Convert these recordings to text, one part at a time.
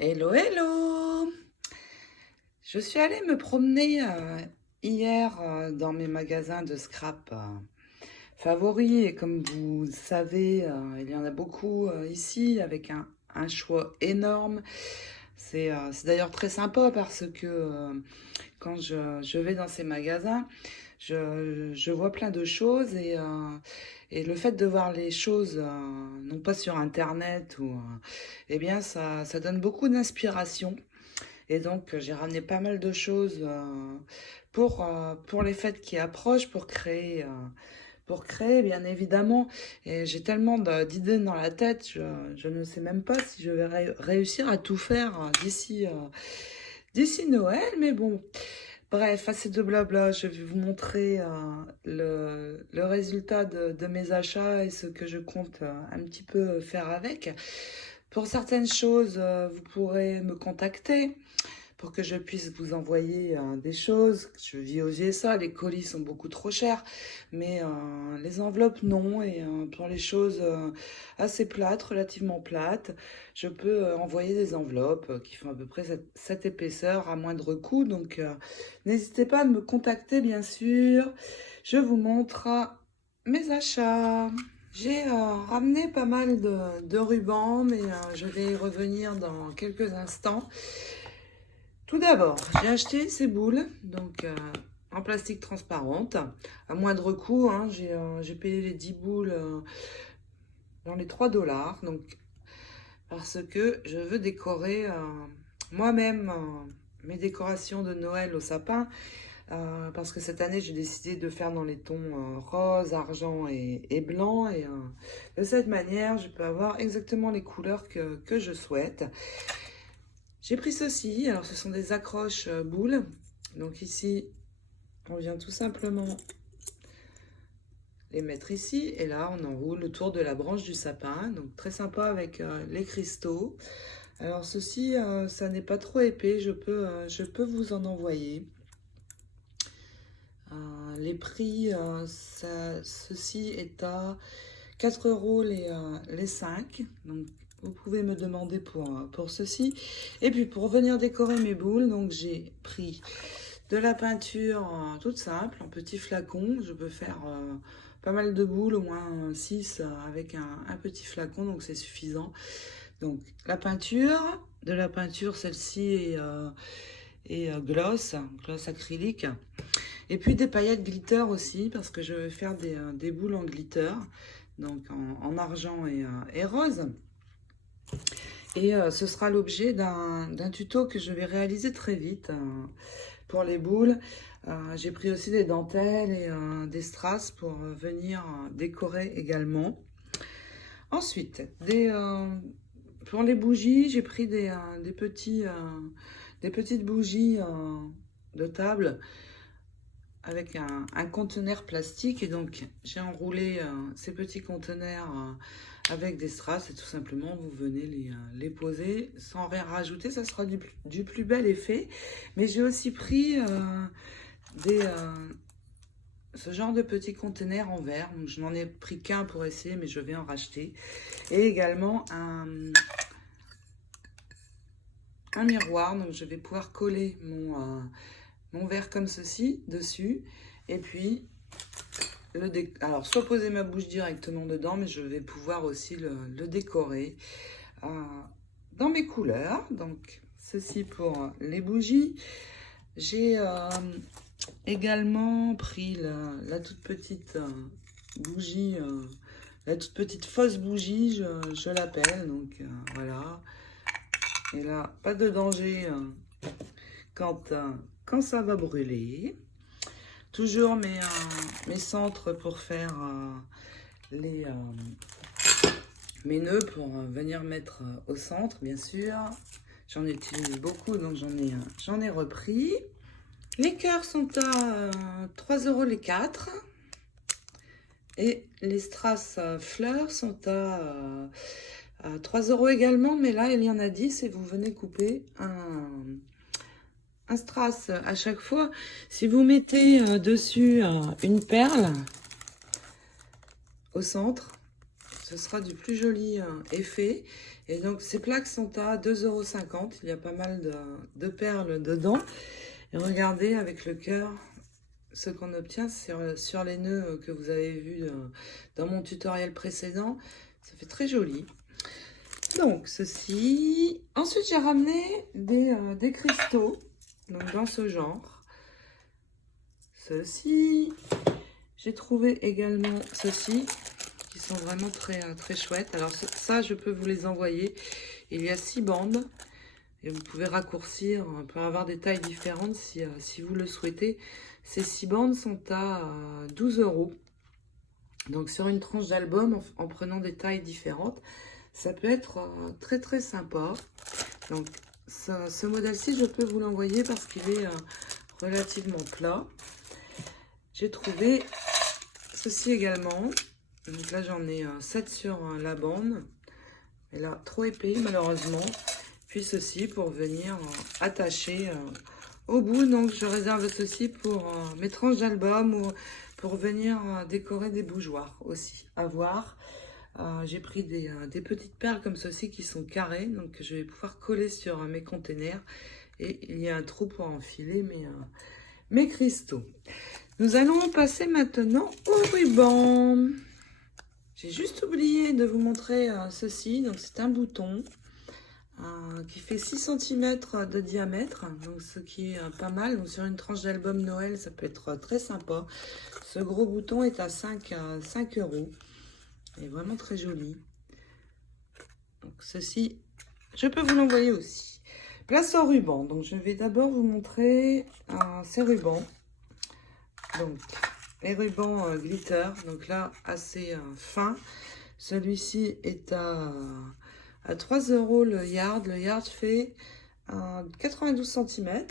Hello, hello! Je suis allée me promener hier dans mes magasins de scrap favoris et comme vous le savez, il y en a beaucoup ici avec un choix énorme. C'est d'ailleurs très sympa parce que quand je vais dans ces magasins, je vois plein de choses et le fait de voir les choses, non pas sur Internet, eh bien ça donne beaucoup d'inspiration. Et donc j'ai ramené pas mal de choses pour les fêtes qui approchent, pour créer bien évidemment. Et j'ai tellement d'idées dans la tête, je ne sais même pas si je vais réussir à tout faire d'ici Noël, mais bon. Bref, assez de blabla, je vais vous montrer le résultat de mes achats et ce que je compte un petit peu faire avec. Pour certaines choses, vous pourrez me contacter pour que je puisse vous envoyer des choses. Je vis aux USA, les colis sont beaucoup trop chers, mais les enveloppes non. Et pour les choses assez plates, relativement plates, je peux envoyer des enveloppes qui font à peu près cette épaisseur à moindre coût. Donc n'hésitez pas à me contacter, bien sûr. Je vous montre mes achats. J'ai ramené pas mal de rubans, mais je vais y revenir dans quelques instants. Tout d'abord, j'ai acheté ces boules, donc en plastique transparente, à moindre coût, hein. J'ai payé les 10 boules dans les 3 dollars, donc parce que je veux décorer moi-même mes décorations de Noël au sapin, parce que cette année j'ai décidé de faire dans les tons rose, argent et blanc, et de cette manière je peux avoir exactement les couleurs que je souhaite. J'ai pris ceci, alors ce sont des accroches boules. Donc ici, on vient tout simplement les mettre ici. Et là, on enroule autour de la branche du sapin. Donc très sympa avec les cristaux. Alors ceci, ça n'est pas trop épais, je peux vous en envoyer. Les prix, ceci est à 4 euros les 5. Donc vous pouvez me demander pour ceci. Et puis pour venir décorer mes boules, donc j'ai pris de la peinture toute simple, en petit flacon. Je peux faire pas mal de boules, au moins 6 avec un petit flacon, donc c'est suffisant. Donc la peinture, de la peinture, celle-ci est gloss acrylique. Et puis des paillettes glitter aussi, parce que je vais faire des boules en glitter, donc en argent et rose. Et ce sera l'objet d'un tuto que je vais réaliser très vite pour les boules. J'ai pris aussi des dentelles et des strass pour venir décorer également. Ensuite, pour les bougies, j'ai pris des petites bougies de table avec un conteneur plastique. Et donc, j'ai enroulé ces petits conteneurs avec des strass et tout simplement, vous venez les poser sans rien rajouter. Ça sera du plus bel effet. Mais j'ai aussi pris ce genre de petits conteneurs en verre. Donc, je n'en ai pris qu'un pour essayer, mais je vais en racheter. Et également un miroir. Donc, je vais pouvoir coller mon verre comme ceci dessus. Et puis, alors, soit poser ma bouche directement dedans, mais je vais pouvoir aussi le décorer dans mes couleurs. Donc, ceci pour les bougies. J'ai également pris la toute petite bougie, la toute petite fausse bougie, je l'appelle. Donc, voilà. Et là, pas de danger quand ça va brûler. Toujours mes centres pour faire mes nœuds pour venir mettre au centre, bien sûr. J'en utilise beaucoup, donc j'en ai repris. Les cœurs sont à 3 euros les 4. Et les strass fleurs sont à 3 euros également, mais là, il y en a 10 et vous venez couper un strass à chaque fois. Si vous mettez dessus une perle au centre, ce sera du plus joli effet. Et donc ces plaques sont à 2,50 €. Il y a pas mal de perles dedans. Et regardez avec le cœur ce qu'on obtient sur les nœuds que vous avez vus dans mon tutoriel précédent. Ça fait très joli. Donc ceci. Ensuite j'ai ramené des cristaux, donc dans ce genre. Ceci. J'ai trouvé également ceci, qui sont vraiment très chouettes. Alors ça, je peux vous les envoyer. Il y a 6 bandes. Et vous pouvez raccourcir, on peut avoir des tailles différentes si vous le souhaitez. Ces 6 bandes sont à 12 €. Donc sur une tranche d'album, en prenant des tailles différentes, ça peut être très sympa. Donc ce modèle-ci, je peux vous l'envoyer parce qu'il est relativement plat. J'ai trouvé ceci également. Donc là, j'en ai 7 sur la bande. Mais là, trop épais, malheureusement. Puis ceci pour venir attacher au bout. Donc, je réserve ceci pour mes tranches d'album ou pour venir décorer des bougeoirs aussi. À voir. J'ai pris des petites perles comme ceci qui sont carrées. Donc, je vais pouvoir coller sur mes containers. Et il y a un trou pour enfiler mes cristaux. Nous allons passer maintenant au ruban. J'ai juste oublié de vous montrer ceci. Donc c'est un bouton qui fait 6 cm de diamètre, donc ce qui est pas mal. Donc sur une tranche d'album Noël, ça peut être très sympa. Ce gros bouton est à 5 €. Il est vraiment très joli. Donc ceci, je peux vous l'envoyer aussi. Place au ruban. Donc je vais d'abord vous montrer ces rubans. Donc les rubans glitter, donc là assez fin. Celui-ci est à 3 € le yard. Le yard fait 92 cm.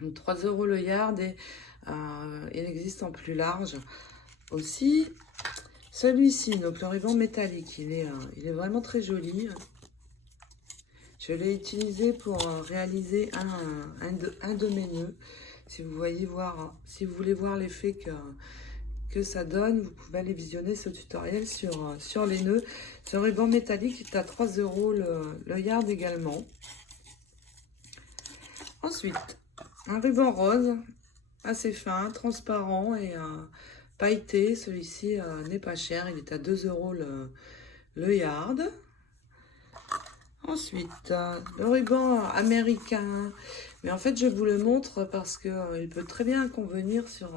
Donc 3 € le yard et il existe en plus large aussi. Celui-ci, donc le ruban métallique, il est vraiment très joli. Je l'ai utilisé pour réaliser un de mes nœuds. Si vous voulez voir l'effet que ça donne, vous pouvez aller visionner ce tutoriel sur les nœuds. Ce ruban métallique est à 3 € le yard également. Ensuite, un ruban rose, assez fin, transparent et pailleté. Celui-ci n'est pas cher, il est à 2 € le yard. Ensuite, le ruban américain. Mais en fait, je vous le montre parce qu'il peut très bien convenir sur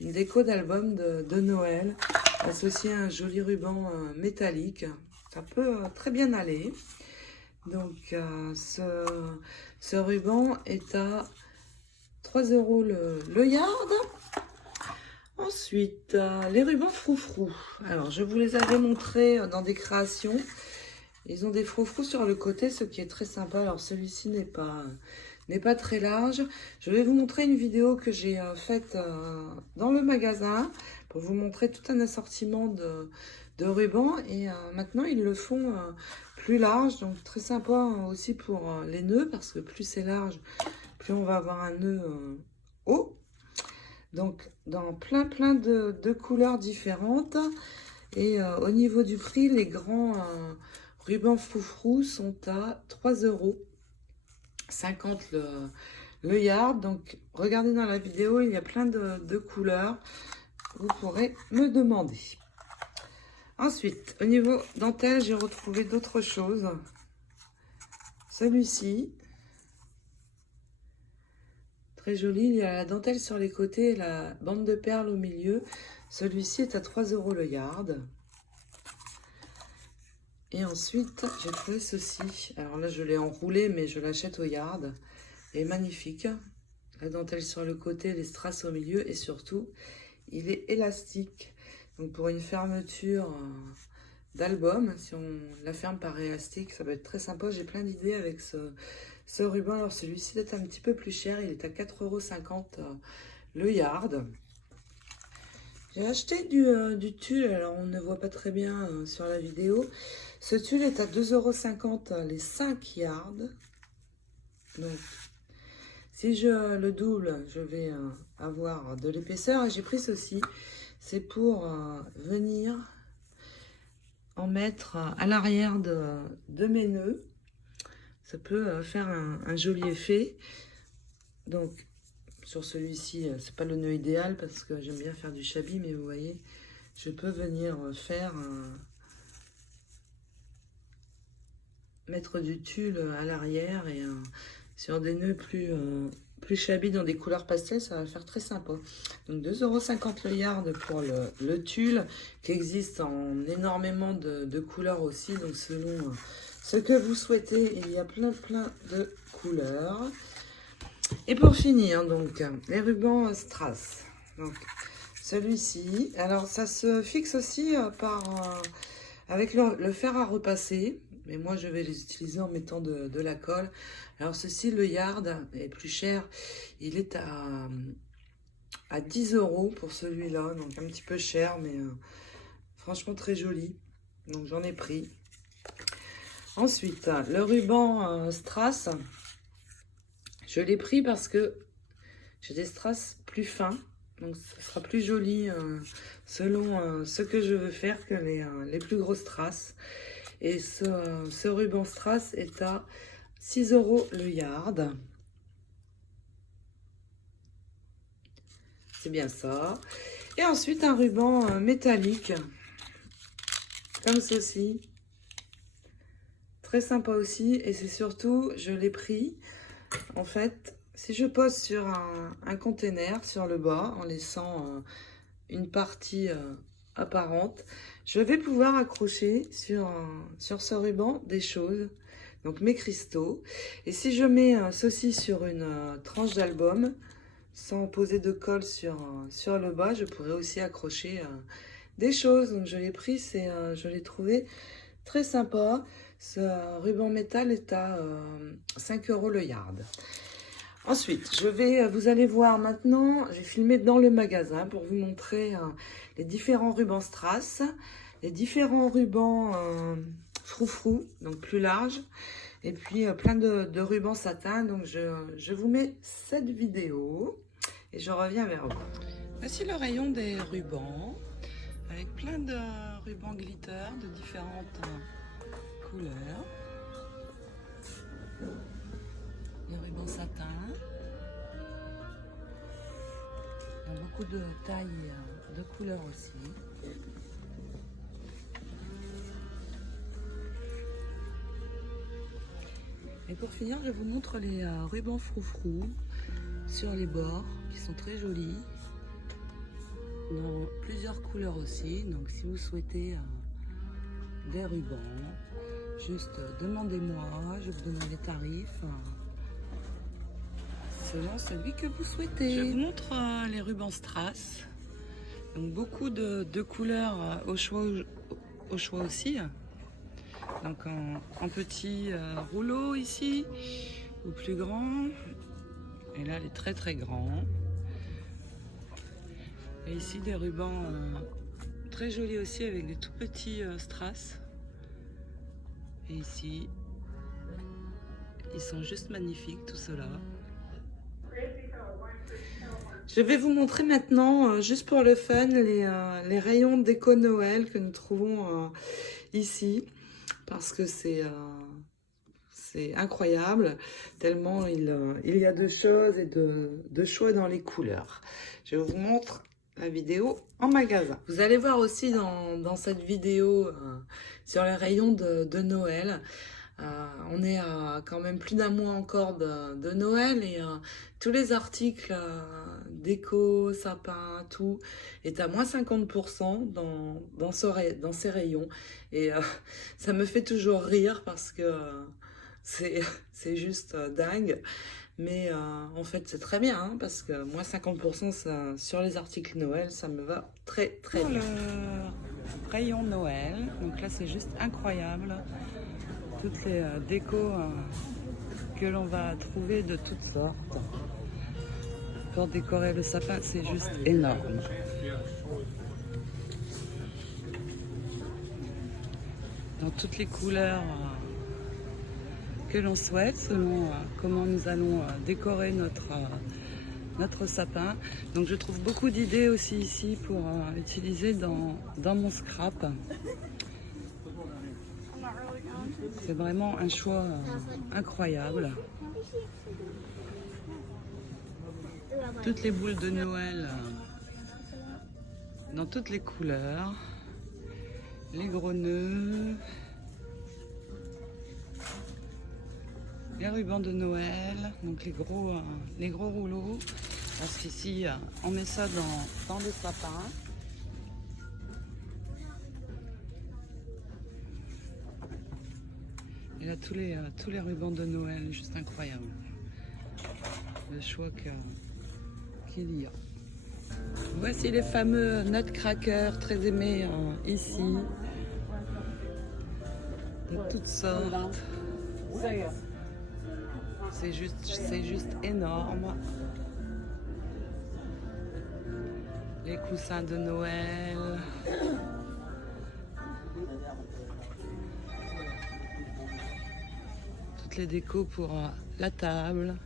une déco d'album de Noël. Associé à un joli ruban métallique. Ça peut très bien aller. Donc, ce ruban est à 3 € le yard. Ensuite, les rubans froufrous. Alors, je vous les avais montrés dans des créations. Ils ont des froufrous sur le côté, ce qui est très sympa. Alors, celui-ci n'est pas très large. Je vais vous montrer une vidéo que j'ai faite dans le magasin pour vous montrer tout un assortiment de rubans. Et maintenant, ils le font plus large. Donc, très sympa aussi pour les nœuds parce que plus c'est large, plus on va avoir un nœud haut. Donc, dans plein de couleurs différentes. Et au niveau du prix, les grands rubans froufrous sont à 3,50 € le yard. Donc, regardez dans la vidéo, il y a plein de couleurs. Vous pourrez me demander. Ensuite, au niveau dentelle, j'ai retrouvé d'autres choses. Celui-ci. Très joli. Il y a la dentelle sur les côtés et la bande de perles au milieu. Celui-ci est à 3 € le yard. Et ensuite, j'ai trouvé ceci. Alors là, je l'ai enroulé, mais je l'achète au yard. Il est magnifique. La dentelle sur le côté, les strass au milieu. Et surtout, il est élastique. Donc pour une fermeture d'album, si on la ferme par élastique, ça va être très sympa. J'ai plein d'idées avec ce ruban. Alors celui-ci est un petit peu plus cher. Il est à 4,50 € le yard. J'ai acheté du tulle, alors on ne voit pas très bien sur la vidéo. Ce tulle est à 2,50 € les 5 yards. Donc, si je le double, je vais avoir de l'épaisseur. Et j'ai pris ceci, c'est pour venir en mettre à l'arrière de mes nœuds. Ça peut faire un joli effet. Donc, sur celui-ci, c'est pas le nœud idéal parce que j'aime bien faire du shabby, mais vous voyez, je peux venir faire mettre du tulle à l'arrière et sur des nœuds plus shabby dans des couleurs pastel, ça va faire très sympa. Donc 2,50 € le yard pour le tulle qui existe en énormément de couleurs aussi. Donc selon ce que vous souhaitez, il y a plein de couleurs. Et pour finir, donc les rubans strass. Donc celui-ci, alors ça se fixe aussi avec le fer à repasser. Mais moi, je vais les utiliser en mettant de la colle. Alors, ceci, le yard est plus cher. Il est à 10 € pour celui-là. Donc, un petit peu cher, mais franchement, très joli. Donc, j'en ai pris. Ensuite, le ruban strass. Je l'ai pris parce que j'ai des strass plus fins. Donc, ce sera plus joli selon ce que je veux faire que les plus grosses strass. Et ce ruban strass est à 6 € le yard. C'est bien ça. Et ensuite, un ruban métallique, comme ceci. Très sympa aussi. Et c'est surtout, je l'ai pris, en fait, si je pose sur un container sur le bas, en laissant une partie apparente, je vais pouvoir accrocher sur ce ruban des choses, donc mes cristaux. Et si je mets ceci sur une tranche d'album, sans poser de colle sur le bas, je pourrais aussi accrocher des choses. Donc je l'ai pris, je l'ai trouvé très sympa. Ce ruban métal est à 5 € le yard. Ensuite, vous allez voir maintenant, j'ai filmé dans le magasin pour vous montrer les différents rubans strass, les différents rubans froufrou, donc plus larges, et puis plein de rubans satin. Donc je vous mets cette vidéo et je reviens vers vous. Voici le rayon des rubans, avec plein de rubans glitter de différentes couleurs. Les rubans satin. Il y a beaucoup de tailles de couleurs aussi. Et pour finir, je vous montre les rubans froufrou sur les bords qui sont très jolis. Dans plusieurs couleurs aussi. Donc si vous souhaitez des rubans, juste demandez-moi, je vous donnerai les tarifs selon celui que vous souhaitez. Je vous montre les rubans strass. Donc beaucoup de couleurs au choix aussi. Donc en petit rouleau ici, ou plus grand. Et là, les très grands. Et ici, des rubans très jolis aussi avec des tout petits strass. Et ici, ils sont juste magnifiques, tout cela. Je vais vous montrer maintenant, juste pour le fun, les rayons déco Noël que nous trouvons ici. Parce que c'est incroyable, tellement il y a de choses et de choix dans les couleurs. Je vous montre la vidéo en magasin. Vous allez voir aussi dans cette vidéo sur les rayons de Noël. On est à quand même plus d'un mois encore de Noël et tous les articles déco, sapin, tout est à moins 50% dans ces rayons. Et ça me fait toujours rire parce que c'est juste dingue. Mais en fait, c'est très bien hein, parce que moins 50% sur les articles Noël, ça me va très bien. Le rayon Noël, donc là c'est juste incroyable. Toutes les décos que l'on va trouver de toutes sortes. Pour décorer le sapin, c'est juste énorme. Dans toutes les couleurs que l'on souhaite, selon comment nous allons décorer notre sapin. Donc je trouve beaucoup d'idées aussi ici pour utiliser dans mon scrap. C'est vraiment un choix incroyable. Toutes les boules de Noël dans toutes les couleurs. Les gros nœuds. Les rubans de Noël. Donc les gros rouleaux. Parce qu'ici, on met ça dans les sapins. Et là, tous les rubans de Noël, juste incroyable. Le choix qu'il y a. Voici les fameux nutcrackers, très aimés ici. De toutes sortes. C'est juste énorme. Les coussins de Noël. Toutes les décos pour la table.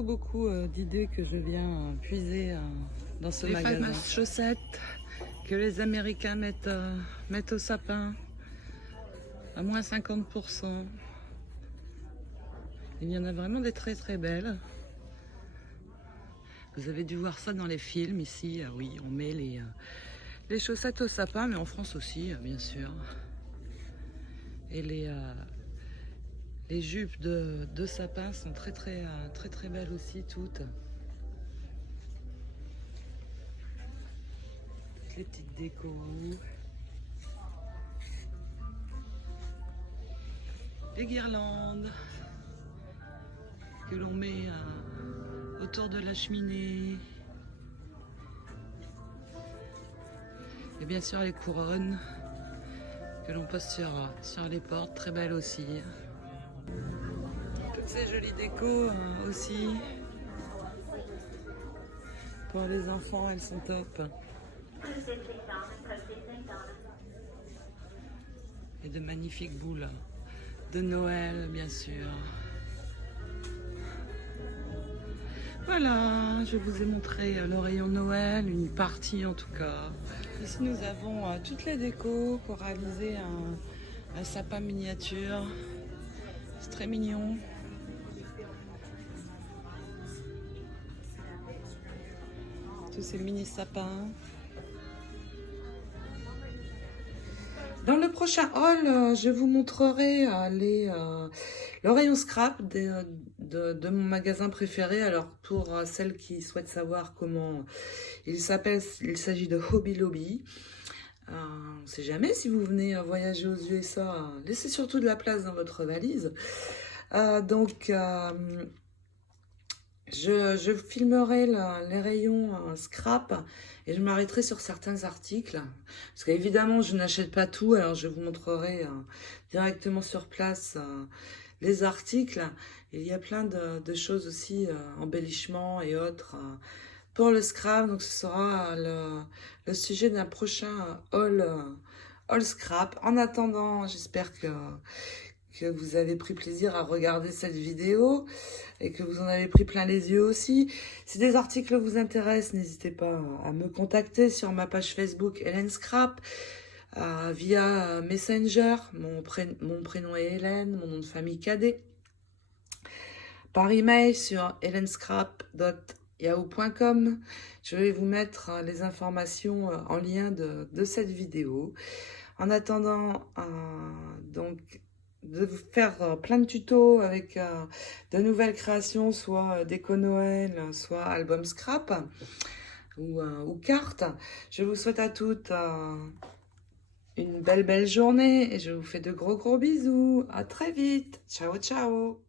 Beaucoup d'idées que je viens puiser dans ce magasin. Les fameuses chaussettes que les Américains mettent au sapin à moins 50%. Il y en a vraiment des très belles. Vous avez dû voir ça dans les films ici. Oui, on met les chaussettes au sapin, mais en France aussi, bien sûr. Et les jupes de sapin sont très belles aussi, toutes. Les petites décos. Les guirlandes que l'on met autour de la cheminée. Et bien sûr les couronnes que l'on pose sur les portes, très belles aussi. Toutes ces jolies décos aussi. Pour les enfants, elles sont top. Et de magnifiques boules de Noël, bien sûr. Voilà, je vous ai montré le rayon Noël, une partie en tout cas. Ici nous avons toutes les décos pour réaliser un sapin miniature. C'est très mignon. Tous ces mini sapins. Dans le prochain haul, je vous montrerai le rayon scrap de mon magasin préféré. Alors pour celles qui souhaitent savoir comment il s'appelle, il s'agit de Hobby Lobby. On ne sait jamais si vous venez voyager aux USA, laissez surtout de la place dans votre valise. Je filmerai les rayons scrap et je m'arrêterai sur certains articles. Parce qu'évidemment, je n'achète pas tout, alors je vous montrerai directement sur place les articles. Il y a plein de choses aussi, embellissements et autres pour le scrap. Donc ce sera le sujet d'un prochain haul scrap. En attendant, j'espère que vous avez pris plaisir à regarder cette vidéo et que vous en avez pris plein les yeux aussi. Si des articles vous intéressent, n'hésitez pas à me contacter sur ma page Facebook Hélène Scrap, via Messenger, mon prénom est Hélène, mon nom de famille Cadet, par email sur helenscrap.yahoo.com. Je vais vous mettre les informations en lien de cette vidéo. En attendant, donc, de vous faire plein de tutos avec de nouvelles créations, soit déco Noël, soit album scrap ou cartes. Je vous souhaite à toutes une belle journée et je vous fais de gros bisous. À très vite. Ciao, ciao.